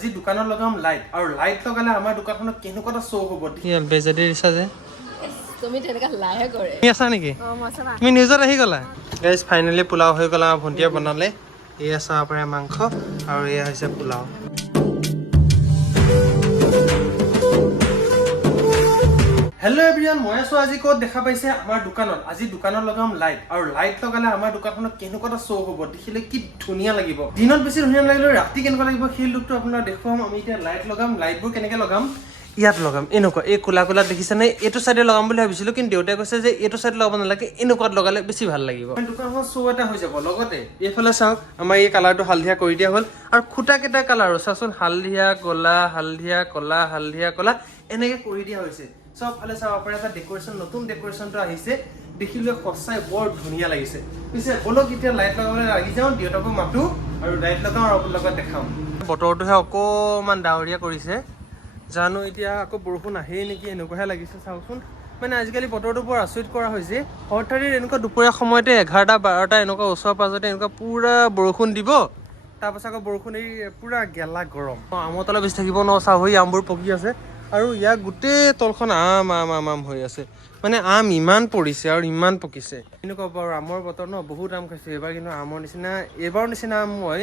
আজি দোকানত লগাম লাইট আৰু লাইট লগালে আমাৰ দোকানখনত কেনেকুৱা শ্ব' হ'ব কি বেজেদি দিছা যে তুমি তেনেকা লাহে কৰে তুমি আছা নেকি তুমি নিউজত আহি গলা গাইজ ফাইনেলি পোলাও হৈ গ'ল আমাৰ ভণ্টিয়ে বনালে এয়া চাব পাৰে মাংস আৰু এয়া হৈছে পোলাও হেল্ল' এভৰিৱান মই আছো আজি ক'ত দেখা পাইছে আমাৰ দোকানত আজি দোকানত লগাম লাইট আৰু লাইট লগালে আমাৰ দোকানখনত কেনেকুৱা শ্ব' হ'ব দেখিলে কি ধুনীয়া লাগিব দিনত বেছি ধুনীয়া লাগিলেও ৰাতি কেনেকুৱা লাগিব সেই লুকটো আপোনাৰ দেখুৱাম আমি এতিয়া লাইট লগাম লাইটবোৰ কেনেকৈ লগাম ইয়াত লগাম এনেকুৱা এই কোলা কোলা দেখিছেনে এইটো চাইডে লগাম বুলি ভাবিছিলোঁ কিন্তু দেউতাই কৈছে যে এইটো চাইড লগাব নালাগে এনেকুৱাত লগালে বেছি ভাল লাগিব দোকানখন শ্ব' এটা হৈ যাব লগতে এইফালে চাওক আমাৰ এই কালাৰটো হালধীয়া কৰি দিয়া হ'ল আৰু খুটাকেইটা কালাৰো চাচোন হালধীয়া ক'লা হালধীয়া ক'লা এনেকৈ কৰি দিয়া হৈছে সব ফালে চাব পাৰে এটা ডেকোৰেশ্যন নতুন ডেকোৰেশ্যনটো আহিছে দেখিলে সঁচাই বৰ ধুনীয়া লাগিছে পিছে বলক এতিয়া লাইট লগাবলৈ লাগি যাওঁ দেউতাকো মাতো আৰু লাইট লগাওঁ আৰু আপোনাৰ লগত দেখাম বতৰটোহে অকণমান ডাৱৰীয়া কৰিছে জানো এতিয়া আকৌ বৰষুণ আহেই নেকি এনেকুৱাহে লাগিছে চাওকচোন মানে আজিকালি বতৰটো বৰ আচৰিত কৰা হৈছে হঠাৎ এনেকুৱা দুপৰীয়া সময়তে 11টা 12টা এনেকুৱা ওচৰ পাজতে এনেকুৱা পুৰা বৰষুণ দিব তাৰপাছত আকৌ বৰষুণ এই পুৰা গেলা গৰম আমৰ তলত বেছি থাকিব নোৱাৰো চাহ হৈ আমবোৰ পকি আছে আৰু ইয়াৰ গোটেই তলখন আম হৈ আছে মানে আম ইমান পৰিছে আৰু ইমান পকিছে এনেকুৱা বাৰু আমৰ বতৰ ন বহুত আম খাইছোঁ এইবাৰ কিন্তু আমৰ নিচিনা এইবাৰৰ নিচিনা আম মই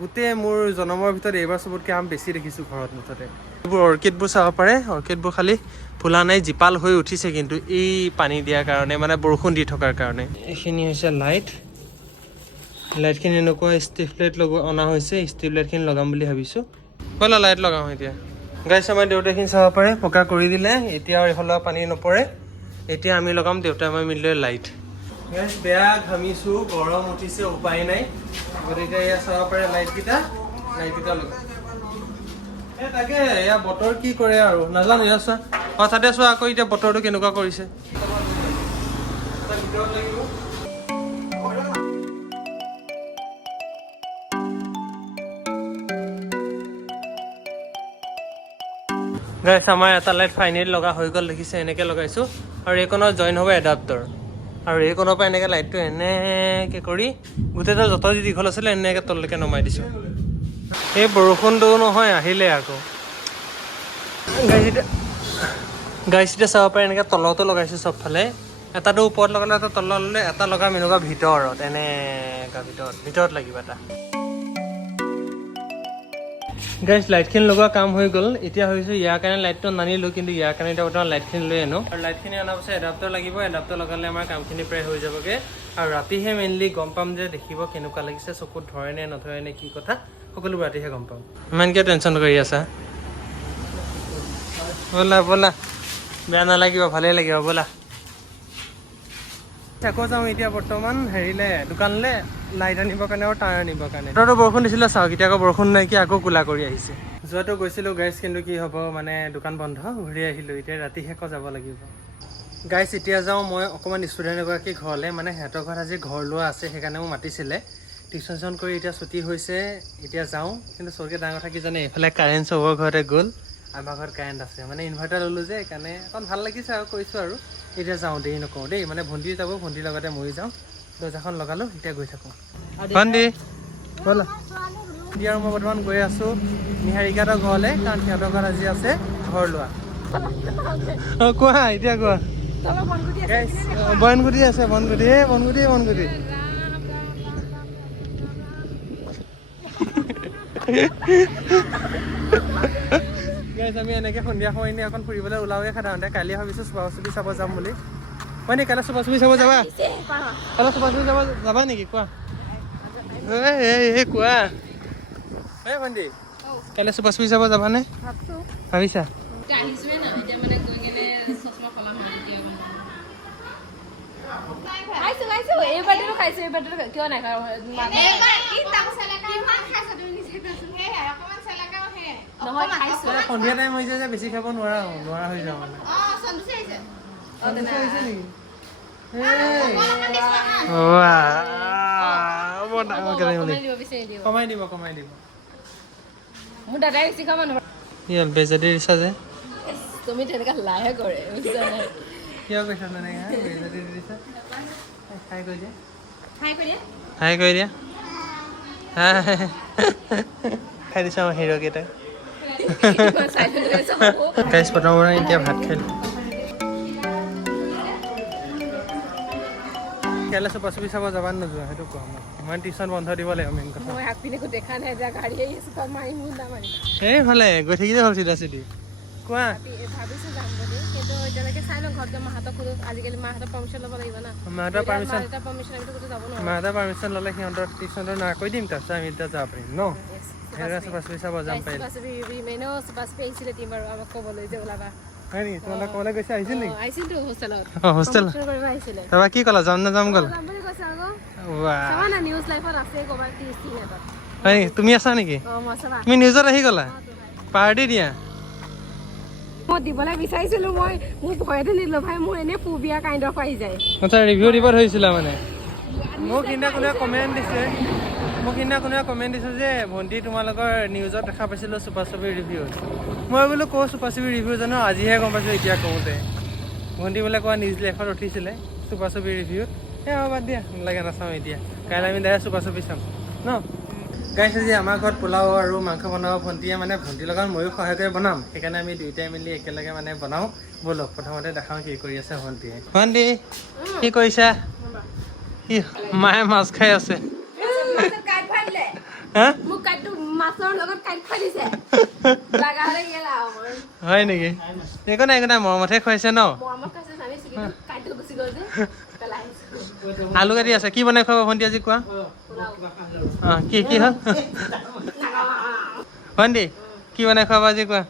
গোটেই মোৰ জন্মৰ ভিতৰত এইবাৰ চবতকৈ আম বেছি দেখিছোঁ ঘৰত মুঠতে এইবোৰ অৰ্কিডবোৰ চাব পাৰে অৰ্কিডবোৰ খালি ফুলা নাই জীপাল হৈ উঠিছে কিন্তু এই পানী দিয়াৰ কাৰণে মানে বৰষুণ দি থকাৰ কাৰণে এইখিনি হৈছে লাইটখিনি এনেকুৱা ষ্ট্ৰিপ লাইট অনা হৈছে ষ্ট্ৰিপ লাইটখিনি লগাম বুলি ভাবিছোঁ ব'লা লাইট লগাওঁ এতিয়া গাইছ আমাৰ দেউতাখিনি চাব পাৰে পকা কৰি দিলে এতিয়া আৰু এইফালে পানী নপৰে এতিয়া আমি লগাম দেউতাই মই মিলি লৈ লাইট গাইছ বেয়া ঘামিছোঁ গৰম উঠিছে উপায় নাই গতিকে এয়া চাব পাৰে লাইটকেইটা লগাম তাকে এয়া বতৰ কি কৰে আৰু নাজানো এয়া চোৱা তাতে চোৱা আকৌ এতিয়া বতৰটো কেনেকুৱা কৰিছে গাইছ আমাৰ এটা লাইট ফাইনেলি লগা হৈ গ'ল দেখিছে এনেকৈ লগাইছোঁ আৰু এইকণত জইন হ'ব এডাপ্টাৰ আৰু এইকণৰ পৰা এনেকৈ লাইটটো এনেকৈ কৰি গোটেইটো যত যি দীঘল আছিলে এনেকৈ তললৈকে নমাই দিছোঁ এই বৰষুণটো নহয় আহিলে আকৌ গাইছ এতিয়া চাব পাৰে এনেকৈ তলতো লগাইছোঁ চবফালে এটাটো ওপৰত লগালে এটা তলত ল'লে এটা লগাম এনেকুৱা ভিতৰত এনেকুৱা ভিতৰত লাগিব এটা গাইছ লাইটখিনি লগোৱা কাম হৈ গ'ল এতিয়া ভাবিছোঁ ইয়াৰ কাৰণে লাইটটো নানিলোঁ কিন্তু ইয়াৰ কাৰণে এতিয়া বৰ্তমান লাইটখিনি লৈ আনো আৰু লাইটখিনি অনাৰ পাছত এডাপ্টাৰ লাগিব এডাপ্টাৰ লগালে আমাৰ কামখিনি প্ৰায় হৈ যাবগৈ আৰু ৰাতিহে মেইনলি গম পাম যে দেখিব কেনেকুৱা লাগিছে চকুত ধৰে নে নধৰে নে কি কথা সকলোবোৰ ৰাতিহে গম পাম ইমান কিয় টেনশ্যন কৰি আছা ব'লা বেয়া নালাগিব ভালেই লাগিব ব'লা আকৌ যাওঁ এতিয়া বৰ্তমান হেৰিলে দোকানলৈ লাইট আনিবৰ কাৰণে আৰু তাঁৰ আনিবৰ কাৰণে তহঁতৰ বৰষুণ দিছিলে চাওক এতিয়া আকৌ বৰষুণ নাইকিয়া আকৌ কোলা কৰি আহিছে যোৱাটো গৈছিলোঁ গাইছ কিন্তু কি হ'ব মানে দোকান বন্ধ ঘূৰি আহিলোঁ এতিয়া ৰাতিহে আকৌ যাব লাগিব গাইছ এতিয়া যাওঁ মই অকণমান ষ্টুডেণ্ট এগৰাকী ঘৰলৈ মানে সিহঁতৰ ঘৰত আজি ঘৰ লোৱা আছে সেইকাৰণে মোক মাতিছিলে টিউশ্যন কৰি এতিয়া ছুটি হৈছে এতিয়া যাওঁ কিন্তু চবতকৈ ডাঙৰ কথা কি জানে এইফালে কাৰেণ্ট চবৰ ঘৰতে গ'ল আমাৰ ঘৰত কাৰেণ্ট আছে মানে ইনভাৰ্টাৰ ল'লোঁ যে সেইকাৰণে অকণ ভাল লাগিছে আৰু কৈছোঁ আৰু এতিয়া যাওঁ দেৰি নকৰোঁ দেই মানে ভণ্টি যাব ভণ্টিৰ লগতে ময়ো যাওঁ দৰ্জাখন লগালোঁ এতিয়া গৈ থাকোঁ ভণ্টি ব'লা এতিয়া আৰু মই বৰ্তমান গৈ আছোঁ নিহাৰিকাহঁতৰ ঘৰলৈ কাৰণ সিহঁতৰ ঘৰত আজি আছে ঘৰ লোৱা অঁ কোৱা এতিয়া কোৱা বনগুটি আছে বনগুটি গাইছ আমি এনেকৈ সন্ধিয়া সময় এনেই অকণ ফুৰিবলৈ ওলাওঁগৈ সাধাৰণতে কালি ভাবিছোঁ চুপা চুপি চাব যাম বুলি হয় নি কাইলৈ চুপা চুপি চাব যাবা যাবা নেকি কোৱা কোৱা এই ভণ্টি কাইলৈ চুপা চুপি চাব যাবানে ভাবিছা সন্ধিয়া টাইম হৈছে যে বেছি খাব নোৱাৰা হৈ যাওঁ মানে কমাই দিব মোৰ দাদাই বেছি খাব নোৱাৰে বেজেদি দিছা যে তুমি তেনেকা লাহে কৰে কিয় কৈছা তেনেকৈ বেজেদি দিছা হাই কৰি দিয়া খাই দিছা আমাৰ হিৰ'কেইটাই গাইছ প্ৰথমতে এতিয়া ভাত খাইলোঁ কাইলৈ চুপি চাব যাবা নোযোৱা সেইটো কোৱা মই টিউশ্যন বন্ধ দিব লাগিব মেইন কথা মই আগপিনে দেখা নাই যে গাড়ী আহি আছে তই মাৰি মোৰ নামাৰি সেইফালে গৈ থাকিলে হ'ল চিধা চিধি কোৱা ভাবিছো যাম বুলি কিন্তু এতিয়ালৈকে চাই লওঁ ঘৰত মাহঁতক সোধো আজিকালি মাহঁতৰ পাৰ্মিশ্যন ল'ব লাগিব না মাহঁতৰ পাৰ্মিশ্যন আমিতো ক'তো যাব নোৱাৰো মাহঁতৰ পাৰ্মিশ্যন ল'লে সিহঁতৰ টিউশ্যনটো না কৈ দিম তাৰপিছত আমি এতিয়া যাব পাৰিম ন সেইদৰে চুপি চাব যাম পাৰিম আহিছিলে টিম আৰু আমাক ক'বলৈ যে ওলাবা হয় নেকি তোমালোক ক'বলৈ গৈছে আহিছিল নেকি আহিছিলতো হোষ্টেলত হোষ্টেল কৰিব আহিছিলে তাৰপৰা কি ক'লা যাম নাযাম ক'লা যাম বুলি কৈছে আকৌ ৱাহ চাবা না নিউজ লাইফত আছে ক'ৰবাত হয় নেকি তুমি আছা নেকি মই চাবা তুমি নিউজত আহি গ'লা পাৰ্টি দিয়া মই দিবলৈ বিচাৰিছিলো মই মোৰ ভয়তে নিদিলো ভাই মোৰ এনেই ফুবিয়া কাইণ্ড অফ আহি যায় আচ্ছা ৰিভিউ দিব ধৰিছিলা মানে মোক সিদিনা কোনোৱে কমেণ্ট দিছে যে ভণ্টি তোমালোকৰ নিউজত দেখা পাইছিলোঁ চুপি ৰিভিউ মই বোলো কওঁ চুপি ৰিভিউ জানো আজিহে গম পাইছোঁ এতিয়া কওঁতে ভণ্টি বোলে কোৱা নিউজ লাইফত উঠিছিলে চুপি ৰিভিউত এই হ'ব বাদ দিয়া নালাগে নাচাওঁ এতিয়া কাইলৈ আমি ডাইৰেক্ট চুপি চাম ন গাইছ আজি আমাৰ ঘৰত পোলাও আৰু মাংস বনাব ভণ্টিয়ে মানে ভণ্টিৰ লগত ময়ো সহায় কৰি বনাম সেইকাৰণে আমি দুইটাই মিলি একেলগে মানে বনাওঁ ব'লক প্ৰথমতে দেখাওঁ কি কৰি আছে ভণ্টিয়ে ভণ্টি কি কৰিছা কি মায়ে মাছ খাই আছে হয় নেকি একো নাই মৰমতহে খুৱাইছে ন আলু কাটি আছে কি বনাই খুৱাব ভণ্টি আজি কোৱা অঁ কি হ'ল ভণ্টি কি বনাই খুৱাব আজি কোৱা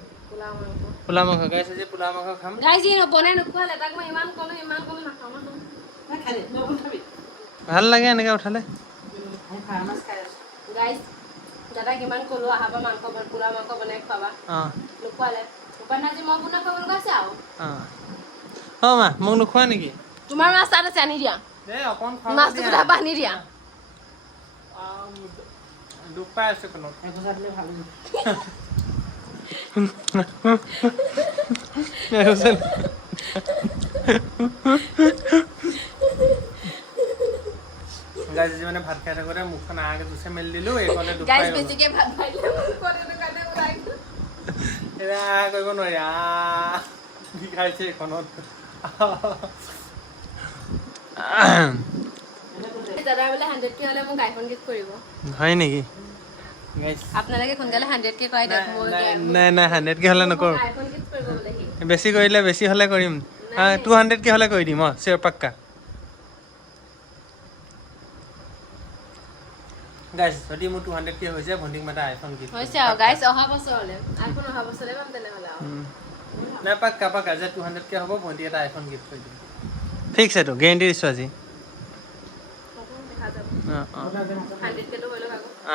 পোলাও মাংস গাইছ আজি পোলাও মাংস খাম ভাল লাগে এনেকৈ উঠালে দাদা কিমান ক'লো আহাবা মাংস পোলাও মাংস বনাই খুৱাবা নোখোৱালে উপায় আজি মই বনাই খুৱাব লগা আছে আৰু অঁ মা মোক নোখোৱা নেকি তোমাৰ মাছ তাত আছে আনি দিয়া মাছটো কথা আনি দিয়া দুখ পাই আছে কোনো গাইজ মানে ভাত খাই থাকোঁতে মুখখন আগে জুচে মেলি দিলোঁ এইফালে দুখ পাই কৰিব নোৱাৰি বিষাইছে এইখনত দাদা বোলে 100K হ'লে মোক আইফোন গিফ্ট কৰিব হয় নেকি আপোনালোকে সোনকালে 100K কৰাই দিয়ক নাই 100K হ'লে নকৰোঁ আইফোন গিফ্ট কৰিব বোলে সি বেছি কৰিলে বেছি হ'লে কৰিম 200K হ'লে কৰি দিম অঁ চিয়ৰ পাক্কা গাইছ যদি মোৰ 200K হৈছে ভণ্টিক মই এটা আইফোন গিফ্ট হৈছে আৰু গাইছ অহা বছৰলৈ আইফোন অহা বছৰলৈ পাম তেনেহ'লে আৰু নাই পাক্কা যে 200K হ'ব ভণ্টিক এটা আইফোন গিফ্ট কৰি দিম ফিক্স এইটো গেৰেণ্টি দিছোঁ আজি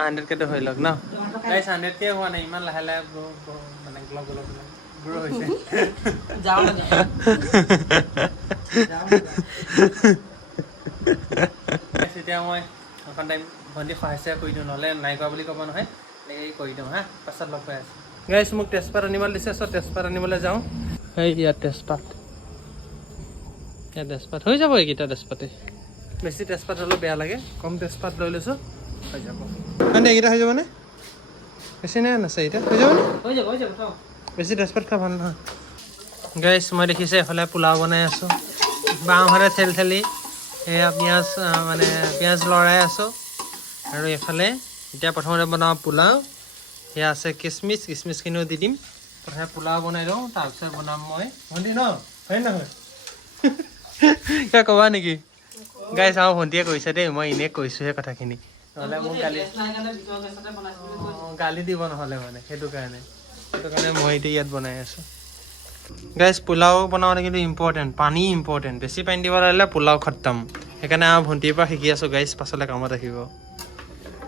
100K হৈ লওক ন গাইছ 100K হোৱা নাই ইমান লাহে মানে গ্ৰ' হৈছে এতিয়া মই অকণ টাইম ভণ্টি সহায় কৰি দিওঁ নহ'লে নাই কৰা বুলি ক'ব নহয় এনেকৈ কৰি দিওঁ হা পাছত লগ পাই আছোঁ গাইছ মোক তেজপাত আনিবলৈ দিছে চ' তেজপাত আনিবলৈ যাওঁ এই ইয়াত তেজপাত তেজপাত হৈ যাব এইকেইটা তেজপাতে বেছি তেজপাত হ'লেও বেয়া লাগে কম তেজপাত লৈ লৈছোঁ হৈ যাব মানে এইকেইটা হৈ যাবনে বেছি নাই নাছে এতিয়া হৈ যাব বেছি তেজপাত খোৱা ভাল নহয় গাইছ মই দেখিছে এফালে পোলাও বনাই আছোঁ বাওঁহাতে ঠেলি এয়া পিঁয়াজ লৰাই আছোঁ আৰু এইফালে এতিয়া প্ৰথমতে বনাওঁ পোলাও সেয়া আছে কিচমিচখিনিও দি দিম প্ৰথমে পোলাও বনাই লওঁ তাৰপিছত বনাম মই ভণ্টি ন হয় নহয় কিবা ক'বা নেকি গাইছ আমাৰ ভণ্টিয়ে কৈছে দেই মই এনেই কৈছোঁহে কথাখিনি নহ'লে মোক গালি দিব নহ'লে মানে সেইটো কাৰণে মই এতিয়া ইয়াত বনাই আছোঁ গাইছ পোলাও বনাওঁতে কিন্তু ইম্পৰ্টেণ্ট পানী ইম্পৰ্টেণ্ট বেছি পানী দিব লাগিলে পোলাও খতম সেইকাৰণে আমাৰ ভণ্টিৰ পৰা শিকি আছোঁ গাইছ পাছলৈ কামত আহিব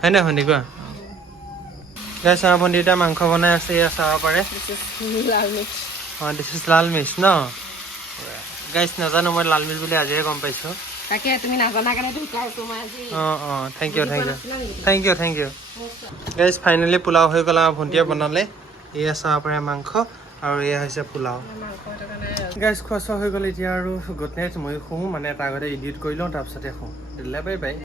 হয় নাই ভণ্টি কোৱা গাইছ আমাৰ ভণ্টি এতিয়া মাংস বনাই আছে এয়া চাব পাৰে অঁ দিছ ইজ লাল মিৰ্চ ন গাইছ নাজানো মই লাল মিৰ্চ বুলি আজিহে গম পাইছোঁ তাকে তুমি নাজানা কাৰণে শিকাইছোঁ মই আজি অঁ থেংক ইউ গাইছ ফাইনেলি পোলাও হৈ গ'ল আমাৰ ভণ্টিয়ে বনালে এয়া চাব পাৰে মাংস আৰু এয়া হৈছে পোলাও গাইছ খোৱা চোৱা হৈ গ'ল এতিয়া আৰু গুড নাইট ময়ো শুওঁ মানে তাৰ আগতে এডিট কৰি লওঁ তাৰপিছতে শুওঁ দিলে বাই বাই